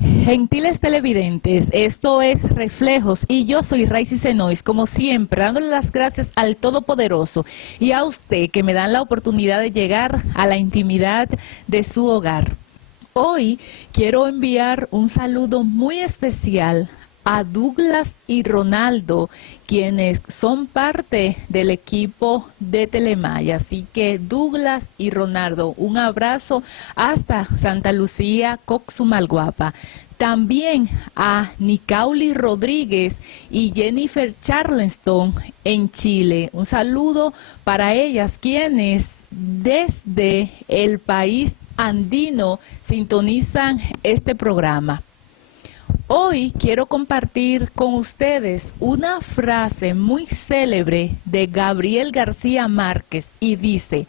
Gentiles televidentes, esto es Reflejos y yo soy Raicy Senois, como siempre, dándole las gracias al Todopoderoso y a usted que me dan la oportunidad de llegar a la intimidad de su hogar. Hoy quiero enviar un saludo muy especial a Douglas y Ronaldo, quienes son parte del equipo de Telemaya. Así que Douglas y Ronaldo, un abrazo hasta Santa Lucía, Coxumalguapa. También a Nicauli Rodríguez y Jennifer Charleston en Chile. Un saludo para ellas, quienes desde el país andino sintonizan este programa. Hoy quiero compartir con ustedes una frase muy célebre de Gabriel García Márquez y dice: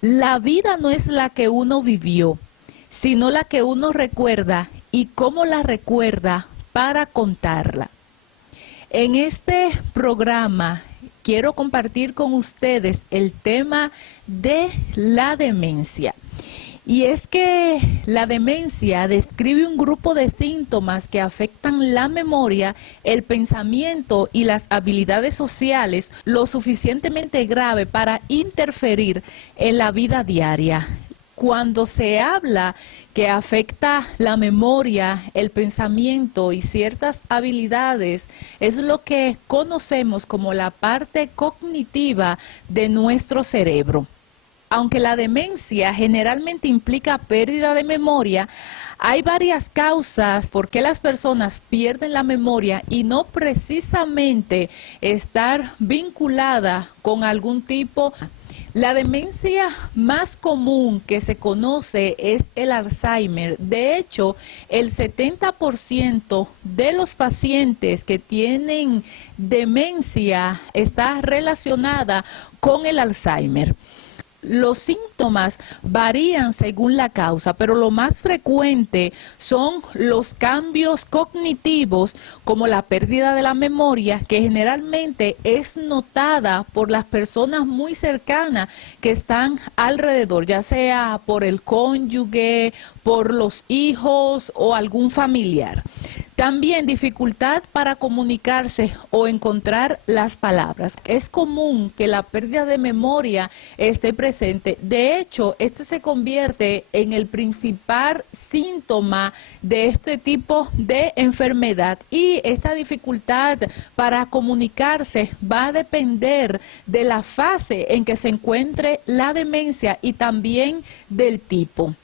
la vida no es la que uno vivió, sino la que uno recuerda y cómo la recuerda para contarla. En este programa quiero compartir con ustedes el tema de la demencia. Y es que la demencia describe un grupo de síntomas que afectan la memoria, el pensamiento y las habilidades sociales lo suficientemente grave para interferir en la vida diaria. Cuando se habla que afecta la memoria, el pensamiento y ciertas habilidades, es lo que conocemos como la parte cognitiva de nuestro cerebro. Aunque la demencia generalmente implica pérdida de memoria, hay varias causas por qué las personas pierden la memoria y no precisamente estar vinculada con algún tipo. La demencia más común que se conoce es el Alzheimer. De hecho, el 70% de los pacientes que tienen demencia está relacionada con el Alzheimer. Los síntomas varían según la causa, pero lo más frecuente son los cambios cognitivos, como la pérdida de la memoria, que generalmente es notada por las personas muy cercanas que están alrededor, ya sea por el cónyuge, por los hijos o algún familiar. También dificultad para comunicarse o encontrar las palabras. Es común que la pérdida de memoria esté presente. De hecho, este se convierte en el principal síntoma de este tipo de enfermedad. Y esta dificultad para comunicarse va a depender de la fase en que se encuentre la demencia y también del tipo.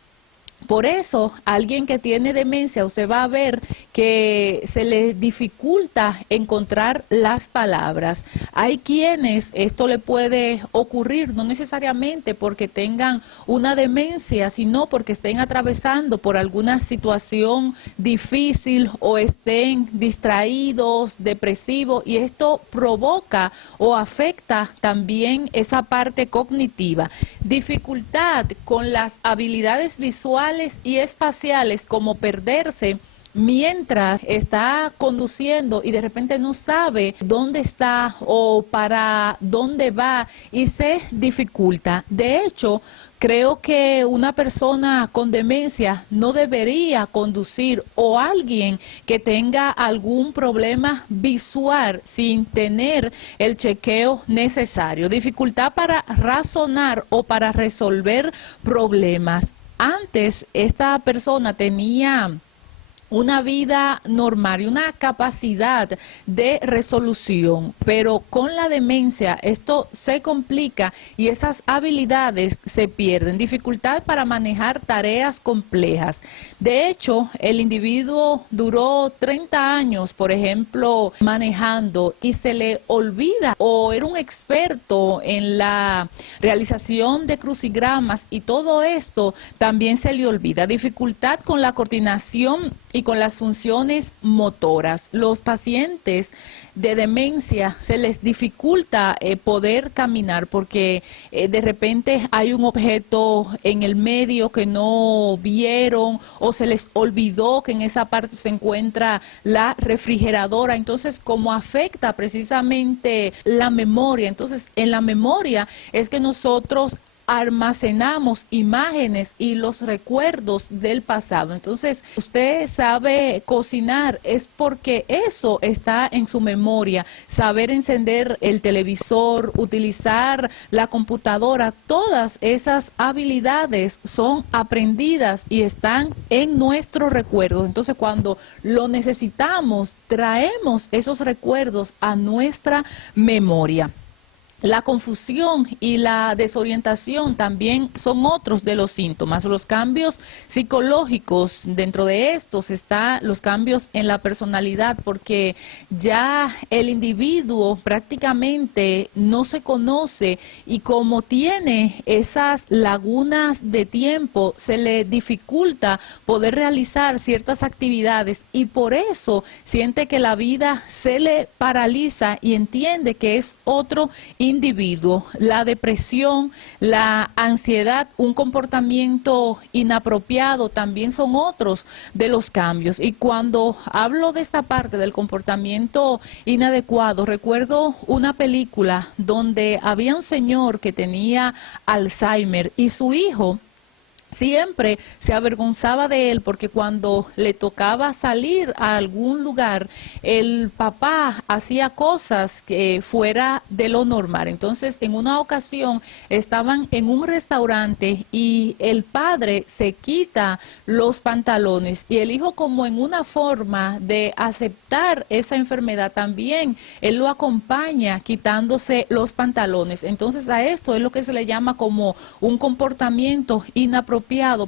Por eso, alguien que tiene demencia, usted va a ver que se le dificulta encontrar las palabras. Hay quienes esto le puede ocurrir, no necesariamente porque tengan una demencia, sino porque estén atravesando por alguna situación difícil o estén distraídos, depresivos, y esto provoca o afecta también esa parte cognitiva. Dificultad con las habilidades visuales y espaciales, como perderse mientras está conduciendo y de repente no sabe dónde está o para dónde va y se dificulta. De hecho, creo que una persona con demencia no debería conducir, o alguien que tenga algún problema visual sin tener el chequeo necesario. Dificultad para razonar o para resolver problemas. Antes esta persona tenía una vida normal y una capacidad de resolución, pero con la demencia esto se complica y esas habilidades se pierden. Dificultad para manejar tareas complejas. De hecho, el individuo duró 30 años, por ejemplo, manejando, y se le olvida, o era un experto en la realización de crucigramas, y todo esto también se le olvida. Dificultad con la coordinación y con las funciones motoras. Los pacientes de demencia se les dificulta poder caminar porque de repente hay un objeto en el medio que no vieron, o se les olvidó que en esa parte se encuentra la refrigeradora. Entonces, como afecta precisamente la memoria, entonces en la memoria es que nosotros almacenamos imágenes y los recuerdos del pasado. Entonces, usted sabe cocinar, es porque eso está en su memoria. Saber encender el televisor, utilizar la computadora, todas esas habilidades son aprendidas y están en nuestro recuerdo. Entonces, cuando lo necesitamos, traemos esos recuerdos a nuestra memoria. La confusión y la desorientación también son otros de los síntomas. Los cambios psicológicos, dentro de estos están los cambios en la personalidad, porque ya el individuo prácticamente no se conoce y como tiene esas lagunas de tiempo, se le dificulta poder realizar ciertas actividades y por eso siente que la vida se le paraliza y entiende que es otro individuo. La depresión, la ansiedad, un comportamiento inapropiado también son otros de los cambios. Y cuando hablo de esta parte del comportamiento inadecuado, recuerdo una película donde había un señor que tenía Alzheimer y su hijo siempre se avergonzaba de él porque cuando le tocaba salir a algún lugar, el papá hacía cosas que fuera de lo normal. Entonces, en una ocasión estaban en un restaurante y el padre se quita los pantalones y el hijo, como en una forma de aceptar esa enfermedad, también él lo acompaña quitándose los pantalones. Entonces, a esto es lo que se le llama como un comportamiento inapropiado,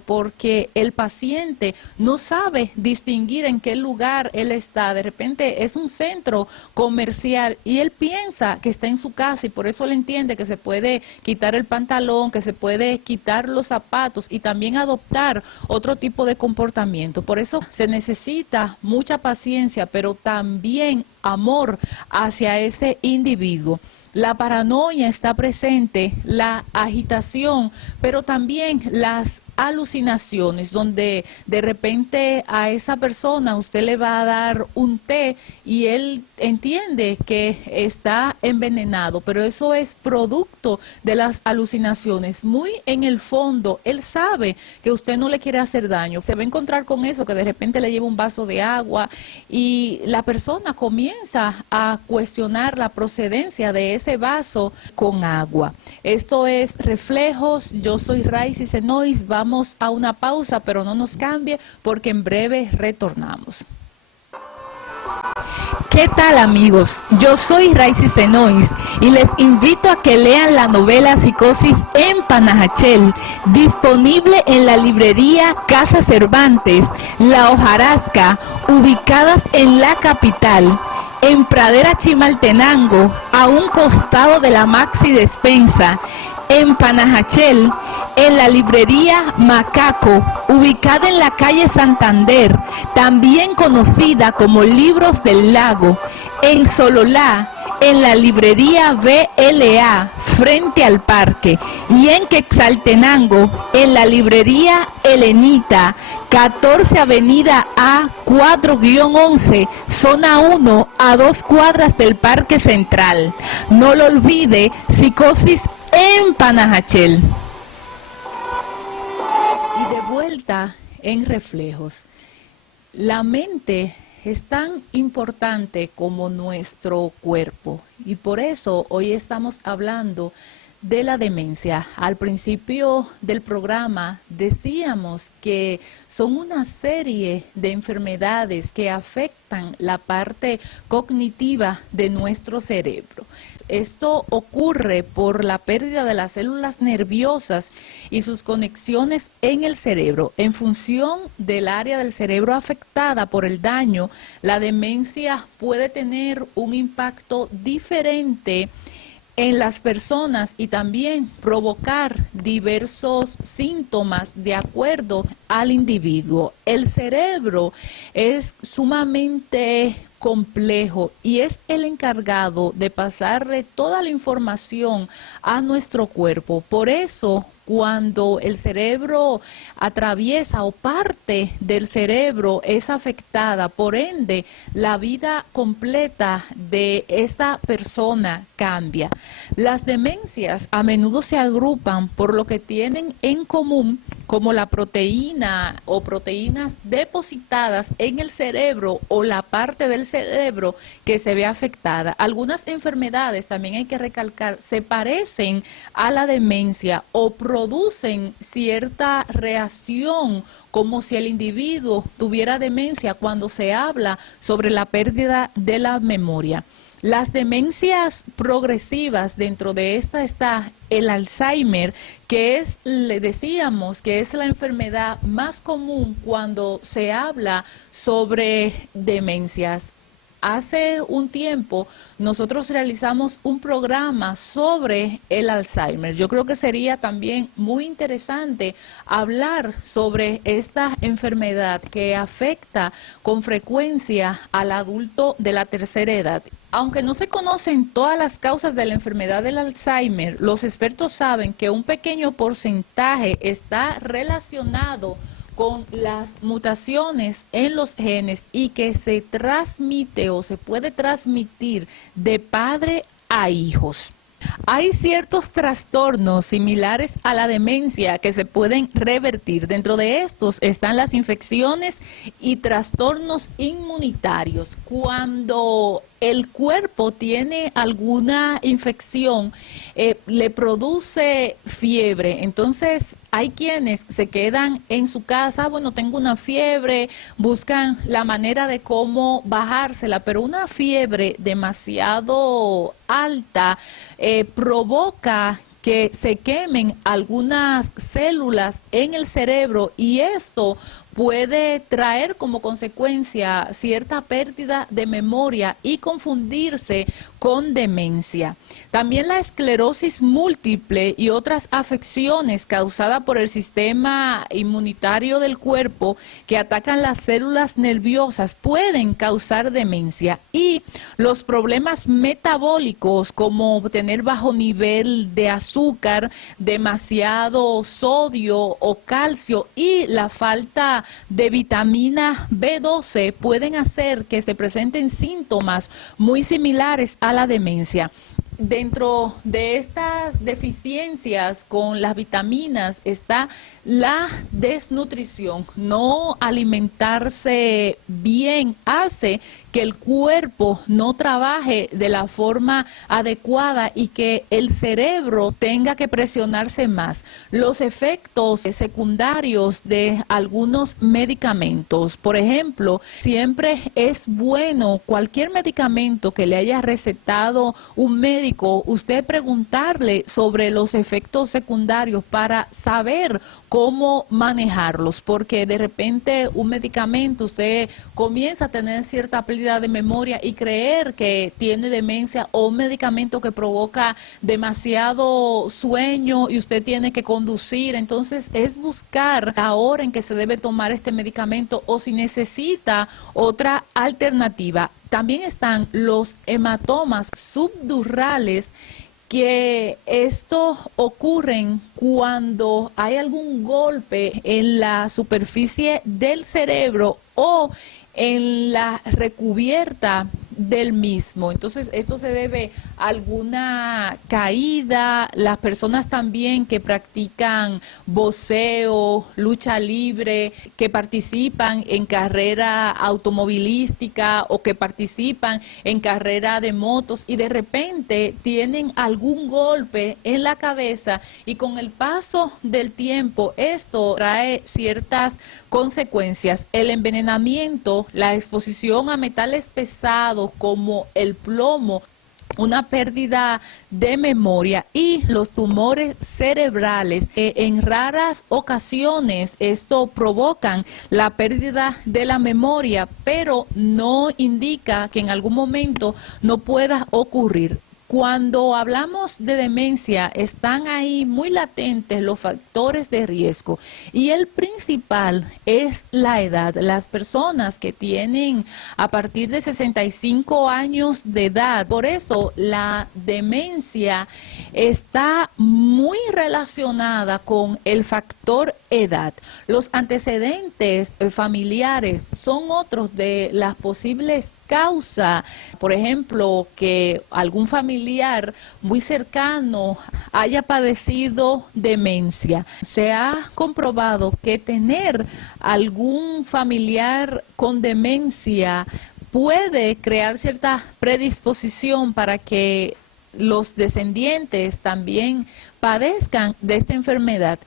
porque el paciente no sabe distinguir en qué lugar él está. De repente es un centro comercial y él piensa que está en su casa y por eso él entiende que se puede quitar el pantalón, que se puede quitar los zapatos y también adoptar otro tipo de comportamiento. Por eso se necesita mucha paciencia, pero también amor hacia ese individuo. La paranoia está presente, la agitación, pero también las alucinaciones, donde de repente a esa persona usted le va a dar un té y él entiende que está envenenado, pero eso es producto de las alucinaciones. Muy en el fondo, él sabe que usted no le quiere hacer daño. Se va a encontrar con eso, que de repente le lleva un vaso de agua y la persona comienza a cuestionar la procedencia de ese vaso con agua. Esto es Reflejos. Yo soy Raicy Senois. Vamos a una pausa, pero no nos cambie porque en breve retornamos. ¿Qué tal, amigos? Yo soy Raicy Senois y les invito a que lean la novela Psicosis en Panajachel, disponible en la librería Casa Cervantes, La Hojarasca, ubicadas en la capital, en Pradera Chimaltenango, a un costado de la Maxi Despensa, en Panajachel, en la librería Macaco, ubicada en la calle Santander, también conocida como Libros del Lago, en Sololá, en la librería BLA, frente al parque, y en Quetzaltenango, en la librería Helenita, 14 Avenida A 4-11, zona 1, a 2 cuadras del Parque Central. No lo olvide, Psicosis en Panajachel. Y de vuelta en Reflejos. La mente es tan importante como nuestro cuerpo y por eso hoy estamos hablando de la demencia. Al principio del programa decíamos que son una serie de enfermedades que afectan la parte cognitiva de nuestro cerebro. Esto ocurre por la pérdida de las células nerviosas y sus conexiones en el cerebro. En función del área del cerebro afectada por el daño, la demencia puede tener un impacto diferente en las personas y también provocar diversos síntomas de acuerdo al individuo. El cerebro es sumamente complejo y es el encargado de pasarle toda la información a nuestro cuerpo. Por eso, cuando el cerebro atraviesa o parte del cerebro es afectada, por ende, la vida completa de esa persona cambia. Las demencias a menudo se agrupan por lo que tienen en común, como la proteína o proteínas depositadas en el cerebro o la parte del cerebro que se ve afectada. Algunas enfermedades, también hay que recalcar, se parecen a la demencia o producen cierta reacción como si el individuo tuviera demencia cuando se habla sobre la pérdida de la memoria. Las demencias progresivas, dentro de esta está el Alzheimer, que es, le decíamos, que es la enfermedad más común cuando se habla sobre demencias. Hace un tiempo nosotros realizamos un programa sobre el Alzheimer. Yo creo que sería también muy interesante hablar sobre esta enfermedad que afecta con frecuencia al adulto de la tercera edad. Aunque no se conocen todas las causas de la enfermedad del Alzheimer, los expertos saben que un pequeño porcentaje está relacionado con las mutaciones en los genes y que se transmite o se puede transmitir de padre a hijos. Hay ciertos trastornos similares a la demencia que se pueden revertir. Dentro de estos están las infecciones y trastornos inmunitarios. Cuando el cuerpo tiene alguna infección, le produce fiebre. Entonces, hay quienes se quedan en su casa, bueno, tengo una fiebre, buscan la manera de cómo bajársela, pero una fiebre demasiado alta provoca que se quemen algunas células en el cerebro y esto puede traer como consecuencia cierta pérdida de memoria y confundirse con demencia. También la esclerosis múltiple y otras afecciones causadas por el sistema inmunitario del cuerpo que atacan las células nerviosas pueden causar demencia. Y los problemas metabólicos como tener bajo nivel de azúcar, demasiado sodio o calcio y la falta de vitamina B12 pueden hacer que se presenten síntomas muy similares a la demencia. Dentro de estas deficiencias con las vitaminas está la desnutrición. No alimentarse bien hace que el cuerpo no trabaje de la forma adecuada y que el cerebro tenga que presionarse más. Los efectos secundarios de algunos medicamentos, por ejemplo, siempre es bueno cualquier medicamento que le haya recetado un médico, usted preguntarle sobre los efectos secundarios para saber cómo manejarlos, porque de repente un medicamento usted comienza a tener cierta pérdida de memoria y creer que tiene demencia, o un medicamento que provoca demasiado sueño y usted tiene que conducir. Entonces es buscar la hora en que se debe tomar este medicamento o si necesita otra alternativa. También están los hematomas subdurales, que estos ocurren cuando hay algún golpe en la superficie del cerebro o en la recubierta del mismo. Entonces, esto se debe a alguna caída. Las personas también que practican boxeo, lucha libre, que participan en carrera automovilística o que participan en carrera de motos y de repente tienen algún golpe en la cabeza y con el paso del tiempo esto trae ciertas consecuencias. El envenenamiento, la exposición a metales pesados como el plomo, una pérdida de memoria y los tumores cerebrales. En raras ocasiones esto provocan la pérdida de la memoria, pero no indica que en algún momento no pueda ocurrir. Cuando hablamos de demencia, están ahí muy latentes los factores de riesgo y el principal es la edad. Las personas que tienen a partir de 65 años de edad, por eso la demencia está muy relacionada con el factor edad. Los antecedentes familiares son otros de las posibles causas. Por ejemplo, que algún familiar muy cercano haya padecido demencia. Se ha comprobado que tener algún familiar con demencia puede crear cierta predisposición para que los descendientes también padezcan de esta enfermedad.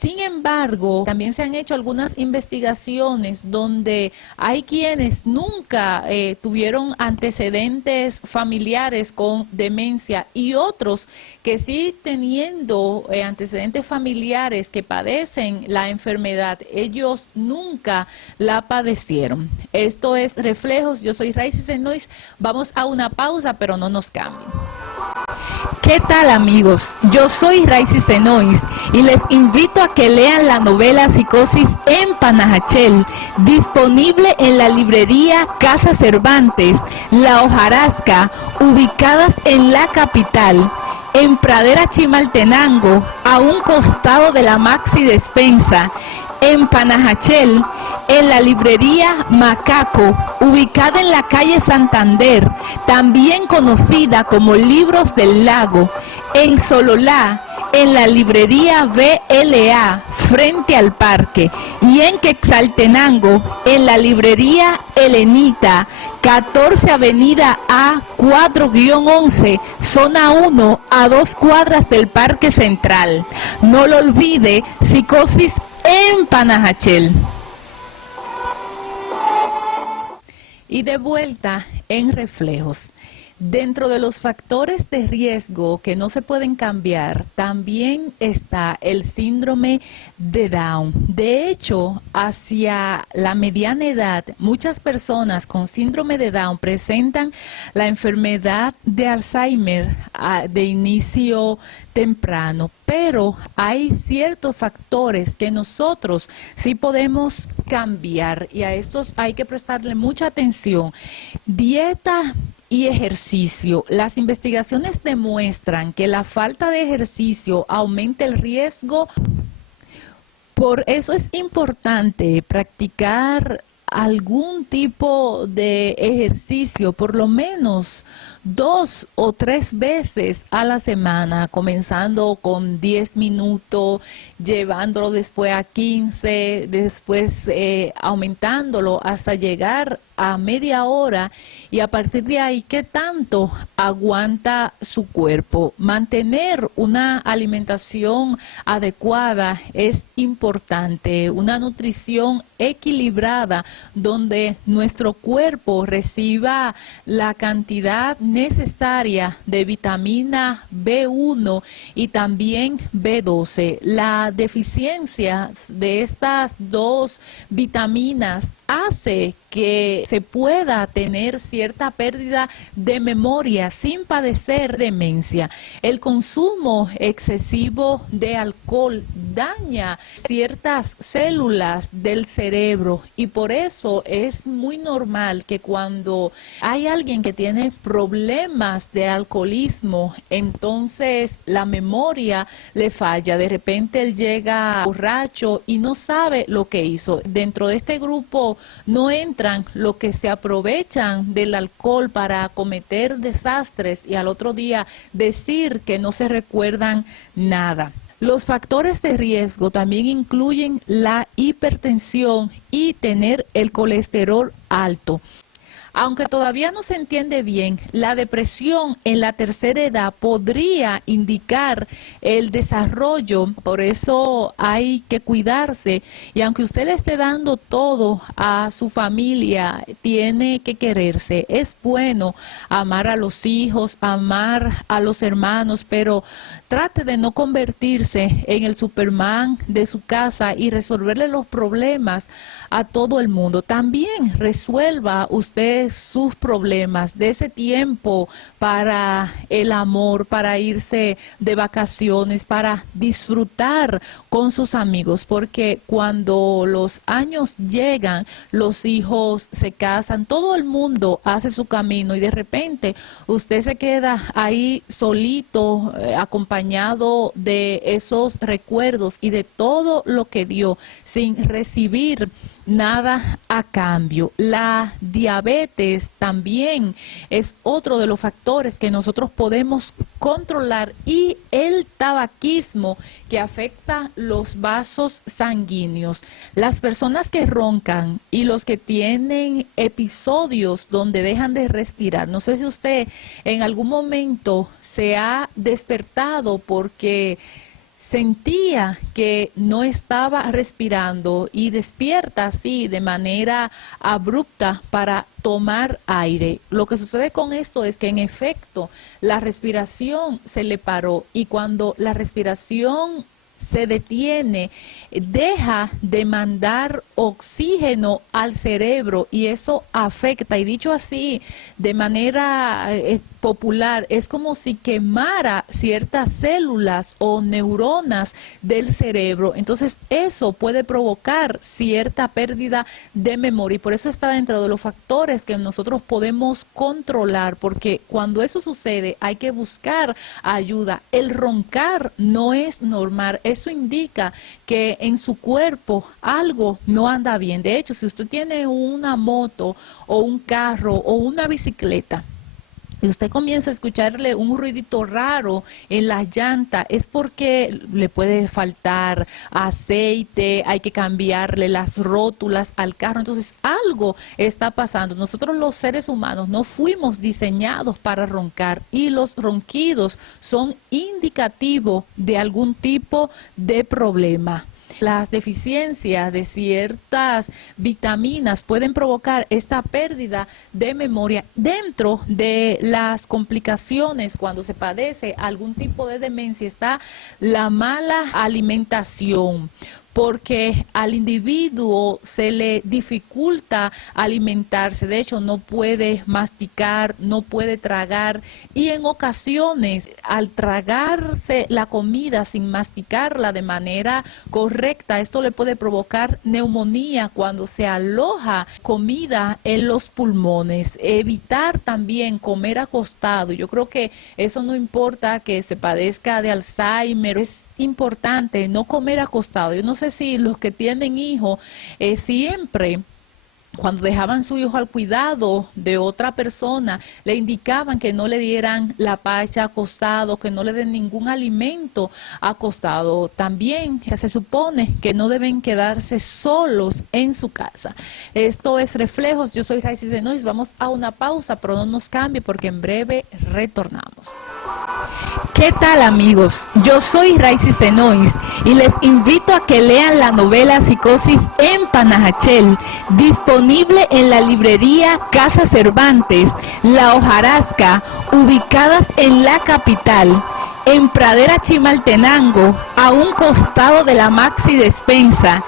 Sin embargo, también se han hecho algunas investigaciones donde hay quienes nunca tuvieron antecedentes familiares con demencia y otros que sí teniendo antecedentes familiares que padecen la enfermedad, ellos nunca la padecieron. Esto es Reflejos, yo soy Raicy Senois, vamos a una pausa pero no nos cambien. ¿Qué tal amigos? Yo soy Raicy Senois y les invito a que lean la novela Psicosis en Panajachel, disponible en la librería Casa Cervantes, La Hojarasca, ubicadas en la capital, en Pradera Chimaltenango, a un costado de la Maxi Despensa, en Panajachel, en la librería Macaco, ubicada en la calle Santander, también conocida como Libros del Lago, en Sololá, en la librería BLA, frente al parque, y en Quetzaltenango, en la librería Helenita, 14 Avenida A 4-11, zona 1, a 2 cuadras del Parque Central. No lo olvide, Psicosis en Panajachel. Y de vuelta en Reflejos. Dentro de los factores de riesgo que no se pueden cambiar, también está el síndrome de Down. De hecho, hacia la mediana edad, muchas personas con síndrome de Down presentan la enfermedad de Alzheimer de inicio temprano, pero hay ciertos factores que nosotros sí podemos cambiar y a estos hay que prestarle mucha atención. Dieta y ejercicio. Las investigaciones demuestran que la falta de ejercicio aumenta el riesgo. Por eso es importante practicar algún tipo de ejercicio, por lo menos 2 o 3 veces a la semana, comenzando con 10 minutos, llevándolo después a 15, después aumentándolo hasta llegar a media hora y a partir de ahí, ¿qué tanto aguanta su cuerpo? Mantener una alimentación adecuada es importante, una nutrición equilibrada donde nuestro cuerpo reciba la cantidad necesaria de vitamina B1 y también B12. La deficiencia de estas dos vitaminas hace que se pueda tener cierta pérdida de memoria sin padecer demencia. El consumo excesivo de alcohol daña ciertas células del cerebro y por eso es muy normal que cuando hay alguien que tiene problemas de alcoholismo, entonces la memoria le falla. De repente él llega borracho y no sabe lo que hizo. Dentro de este grupo no entran los que se aprovechan del alcohol para cometer desastres y al otro día decir que no se recuerdan nada. Los factores de riesgo también incluyen la hipertensión y tener el colesterol alto. Aunque todavía no se entiende bien, la depresión en la tercera edad podría indicar el desarrollo, por eso hay que cuidarse. Y aunque usted le esté dando todo a su familia, tiene que quererse. Es bueno amar a los hijos, amar a los hermanos, pero trate de no convertirse en el Superman de su casa y resolverle los problemas a todo el mundo. También resuelva usted sus problemas de ese tiempo para el amor, para irse de vacaciones, para disfrutar con sus amigos, porque cuando los años llegan, los hijos se casan, todo el mundo hace su camino y de repente usted se queda ahí solito, acompañado de esos recuerdos y de todo lo que dio, sin recibir nada a cambio. La diabetes también es otro de los factores que nosotros podemos controlar, y el tabaquismo, que afecta los vasos sanguíneos. Las personas que roncan y los que tienen episodios donde dejan de respirar. No sé si usted en algún momento se ha despertado porque sentía que no estaba respirando y despierta así de manera abrupta para tomar aire. Lo que sucede con esto es que en efecto la respiración se le paró, y cuando la respiración se detiene, deja de mandar oxígeno al cerebro y eso afecta, y dicho así de manera popular, es como si quemara ciertas células o neuronas del cerebro. Entonces eso puede provocar cierta pérdida de memoria, y por eso está dentro de los factores que nosotros podemos controlar, porque cuando eso sucede hay que buscar ayuda. El roncar no es normal, eso indica que en su cuerpo algo no anda bien. De hecho, si usted tiene una moto o un carro o una bicicleta y usted comienza a escucharle un ruidito raro en la llanta, es porque le puede faltar aceite, hay que cambiarle las rótulas al carro. Entonces algo está pasando. Nosotros los seres humanos no fuimos diseñados para roncar, y los ronquidos son indicativos de algún tipo de problema. Las deficiencias de ciertas vitaminas pueden provocar esta pérdida de memoria. Dentro de las complicaciones cuando se padece algún tipo de demencia está la mala alimentación, porque al individuo se le dificulta alimentarse. De hecho, no puede masticar, no puede tragar, y en ocasiones al tragarse la comida sin masticarla de manera correcta, esto le puede provocar neumonía cuando se aloja comida en los pulmones. Evitar también comer acostado. Yo creo que eso no importa que se padezca de Alzheimer, es importante no comer acostado. Yo no sé si los que tienen hijos siempre, cuando dejaban su hijo al cuidado de otra persona, le indicaban que no le dieran la pacha acostado, que no le den ningún alimento acostado. También se supone que no deben quedarse solos en su casa. Esto es Reflejos. Yo soy Raicy Senois. Vamos a una pausa, pero no nos cambie porque en breve retornamos. ¿Qué tal, amigos? Yo soy Raicy Senois y les invito a que lean la novela Psicosis en Panajachel, disponible en la librería Casa Cervantes, La Hojarasca, ubicadas en la capital, en Pradera Chimaltenango, a un costado de la Maxi Despensa,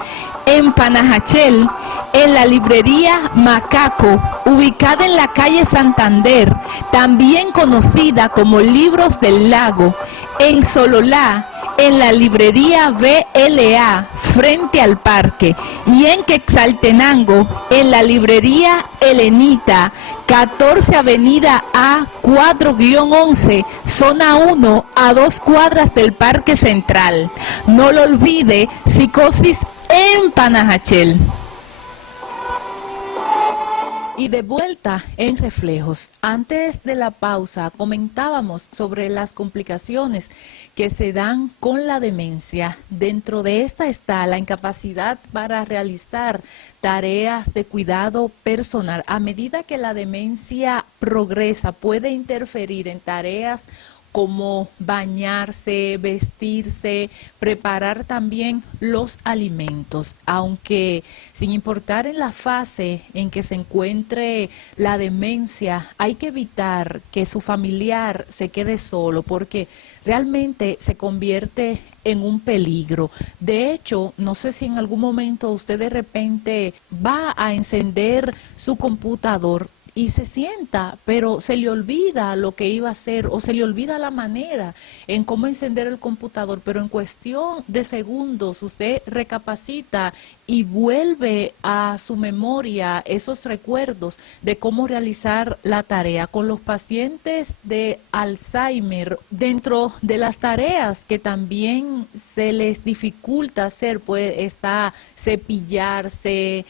en Panajachel, en la librería Macaco, ubicada en la calle Santander, también conocida como Libros del Lago, en Sololá, en la librería BLA, frente al parque, y en Quetzaltenango, en la librería Helenita, 14 Avenida A 4-11, zona 1, a 2 cuadras del Parque Central. No lo olvide, Psicosis en Panajachel. Y de vuelta en Reflejos. Antes de la pausa comentábamos sobre las complicaciones que se dan con la demencia. Dentro de esta está la incapacidad para realizar tareas de cuidado personal. A medida que la demencia progresa, puede interferir en tareas como bañarse, vestirse, preparar también los alimentos, aunque sin importar en la fase en que se encuentre la demencia, hay que evitar que su familiar se quede solo porque realmente se convierte en un peligro. De hecho, no sé si en algún momento usted de repente va a encender su computador y se sienta, pero se le olvida lo que iba a hacer o se le olvida la manera en cómo encender el computador, pero en cuestión de segundos usted recapacita y vuelve a su memoria esos recuerdos de cómo realizar la tarea. Con los pacientes de Alzheimer, dentro de las tareas que también se les dificulta hacer, pues está cepillarse,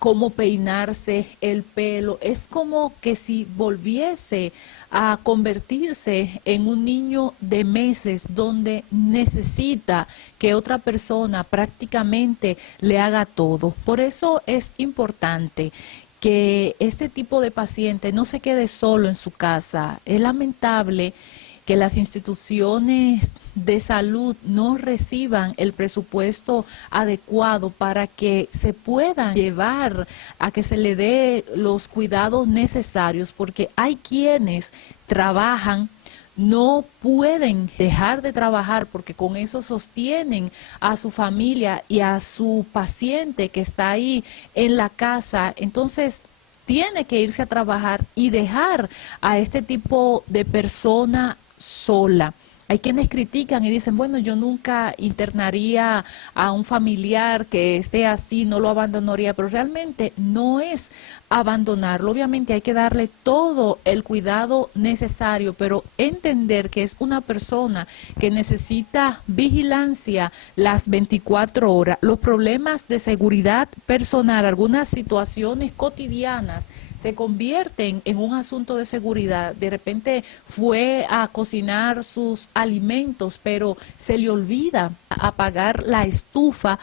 cómo peinarse el pelo. Es como que si volviese a convertirse en un niño de meses donde necesita que otra persona prácticamente le haga todo. Por eso es importante que este tipo de paciente no se quede solo en su casa. Es lamentable que las instituciones de salud no reciban el presupuesto adecuado para que se puedan llevar a que se le dé los cuidados necesarios, porque hay quienes trabajan, no pueden dejar de trabajar porque con eso sostienen a su familia y a su paciente que está ahí en la casa. Entonces, tiene que irse a trabajar y dejar a este tipo de persona sola. Hay quienes critican y dicen, bueno, yo nunca internaría a un familiar que esté así, no lo abandonaría, pero realmente no es abandonarlo. Obviamente hay que darle todo el cuidado necesario, pero entender que es una persona que necesita vigilancia las 24 horas. Los problemas de seguridad personal, algunas situaciones cotidianas, se convierten en un asunto de seguridad. De repente fue a cocinar sus alimentos, pero se le olvida apagar la estufa,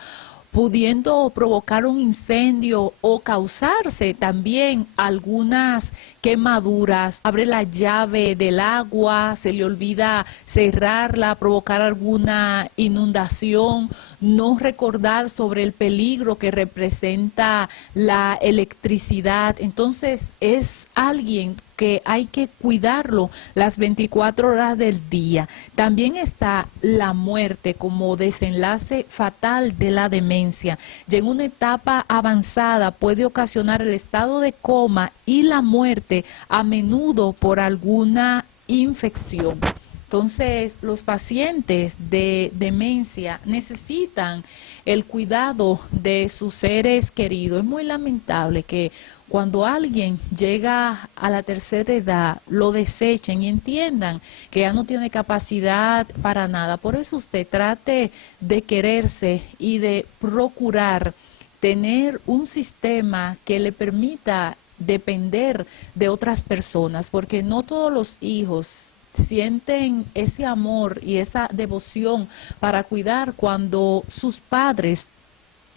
pudiendo provocar un incendio o causarse también algunas quemaduras. Abre la llave del agua, se le olvida cerrarla, provocar alguna inundación, no recordar sobre el peligro que representa la electricidad. Entonces es alguien que hay que cuidarlo las 24 horas del día. También está la muerte como desenlace fatal de la demencia. Ya en una etapa avanzada puede ocasionar el estado de coma y la muerte, a menudo por alguna infección. Entonces, los pacientes de demencia necesitan el cuidado de sus seres queridos. Es muy lamentable que cuando alguien llega a la tercera edad, lo desechen y entiendan que ya no tiene capacidad para nada. Por eso usted trate de quererse y de procurar tener un sistema que le permita depender de otras personas, porque no todos los hijos sienten ese amor y esa devoción para cuidar cuando sus padres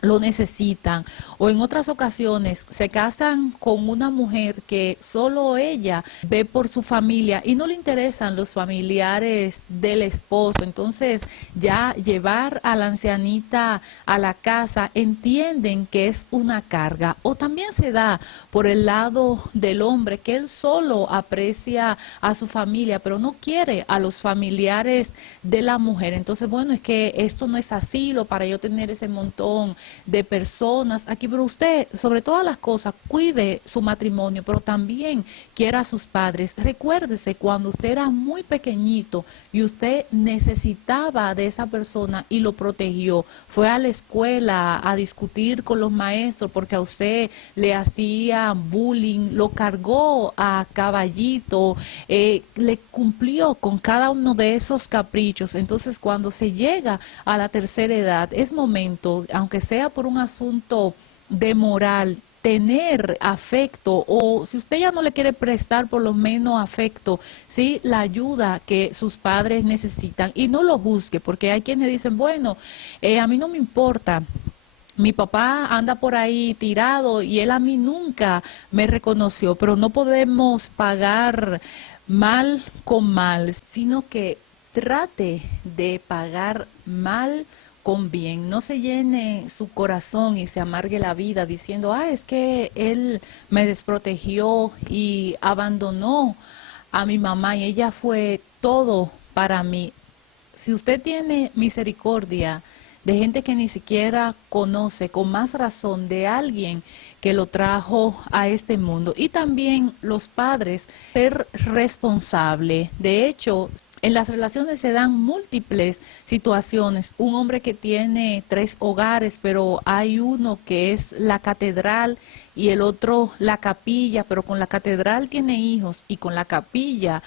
lo necesitan, o en otras ocasiones se casan con una mujer que solo ella ve por su familia y no le interesan los familiares del esposo. Entonces ya llevar a la ancianita a la casa entienden que es una carga, o también se da por el lado del hombre que él solo aprecia a su familia pero no quiere a los familiares de la mujer. Entonces, bueno, es que esto no es asilo para yo tener ese montón de personas aquí, pero usted, sobre todas las cosas, cuide su matrimonio, pero también quiera a sus padres. Recuérdese cuando usted era muy pequeñito y usted necesitaba de esa persona y lo protegió. Fue a la escuela a discutir con los maestros porque a usted le hacía bullying, lo cargó a caballito, le cumplió con cada uno de esos caprichos. Entonces, cuando se llega a la tercera edad, es momento, aunque sea por un asunto de moral, tener afecto, o si usted ya no le quiere prestar por lo menos afecto, sí, la ayuda que sus padres necesitan, y no lo juzgue, porque hay quienes dicen, bueno, a mí no me importa, mi papá anda por ahí tirado y él a mí nunca me reconoció, pero no podemos pagar mal con mal, sino que trate de pagar mal con bien. No se llene su corazón y se amargue la vida diciendo, es que él me desprotegió y abandonó a mi mamá y ella fue todo para mí. Si usted tiene misericordia de gente que ni siquiera conoce, con más razón de alguien que lo trajo a este mundo. Y también los padres, ser responsable. De hecho, en las relaciones se dan múltiples situaciones. Un hombre que tiene 3 hogares, pero hay uno que es la catedral y el otro la capilla, pero con la catedral tiene hijos y con la capilla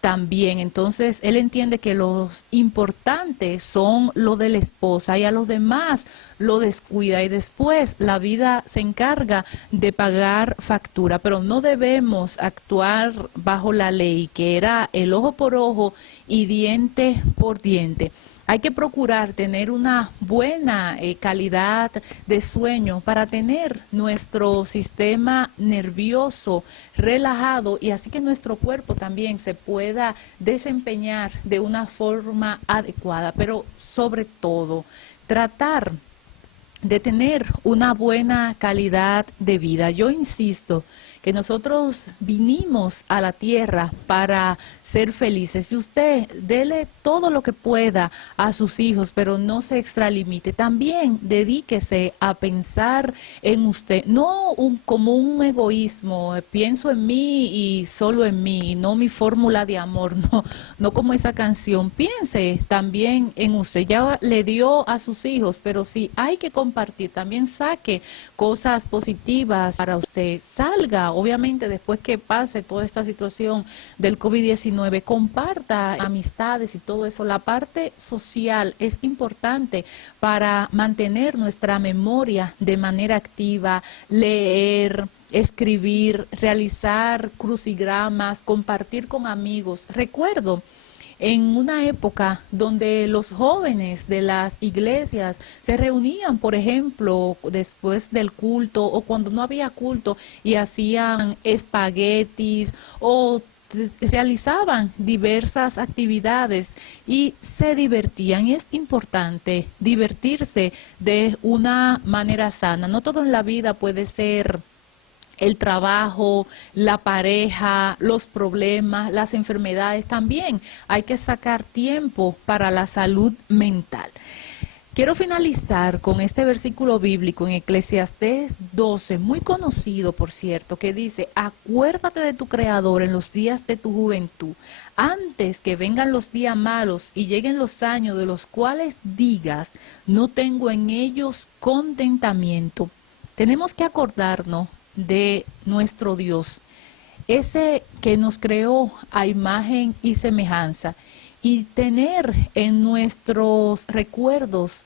también. Entonces, él entiende que los importantes son lo de la esposa y a los demás lo descuida y después la vida se encarga de pagar factura, pero no debemos actuar bajo la ley, que era el ojo por ojo y diente por diente. Hay que procurar tener una buena calidad de sueño para tener nuestro sistema nervioso relajado y así que nuestro cuerpo también se pueda desempeñar de una forma adecuada, pero sobre todo tratar de tener una buena calidad de vida. Yo insisto que nosotros vinimos a la tierra para ser felices. Y usted dele todo lo que pueda a sus hijos, pero no se extralimite. También dedíquese a pensar en usted, no como un egoísmo, pienso en mí y solo en mí, no mi fórmula de amor, no como esa canción. Piense también en usted. Ya le dio a sus hijos, pero si hay que compartir, también saque cosas positivas para usted. Salga, obviamente, después que pase toda esta situación del COVID-19, comparta amistades y todo eso. La parte social es importante para mantener nuestra memoria de manera activa, leer, escribir, realizar crucigramas, compartir con amigos. Recuerdo en una época donde los jóvenes de las iglesias se reunían, por ejemplo, después del culto o cuando no había culto y hacían espaguetis o realizaban diversas actividades y se divertían. Y es importante divertirse de una manera sana. No todo en la vida puede ser el trabajo, la pareja, los problemas, las enfermedades. También hay que sacar tiempo para la salud mental. Quiero finalizar con este versículo bíblico en Eclesiastés 12, muy conocido, por cierto, que dice: acuérdate de tu Creador en los días de tu juventud, antes que vengan los días malos y lleguen los años de los cuales digas, no tengo en ellos contentamiento. Tenemos que acordarnos de nuestro Dios, ese que nos creó a imagen y semejanza, y tener en nuestros recuerdos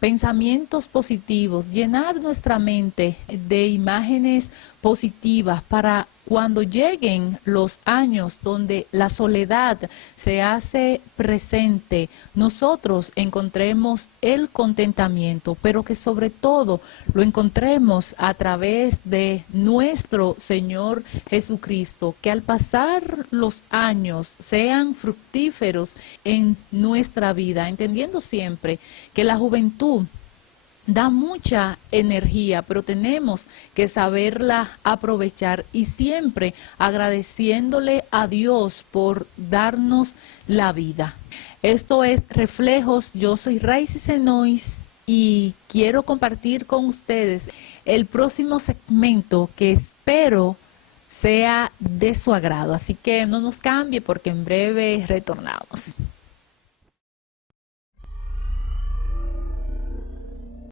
pensamientos positivos, llenar nuestra mente de imágenes positivas para cuando lleguen los años donde la soledad se hace presente, nosotros encontremos el contentamiento, pero que sobre todo lo encontremos a través de nuestro Señor Jesucristo, que al pasar los años sean fructíferos en nuestra vida, entendiendo siempre que la juventud da mucha energía, pero tenemos que saberla aprovechar y siempre agradeciéndole a Dios por darnos la vida. Esto es Reflejos. Yo soy Raicy Senois y quiero compartir con ustedes el próximo segmento que espero sea de su agrado. Así que no nos cambie porque en breve retornamos.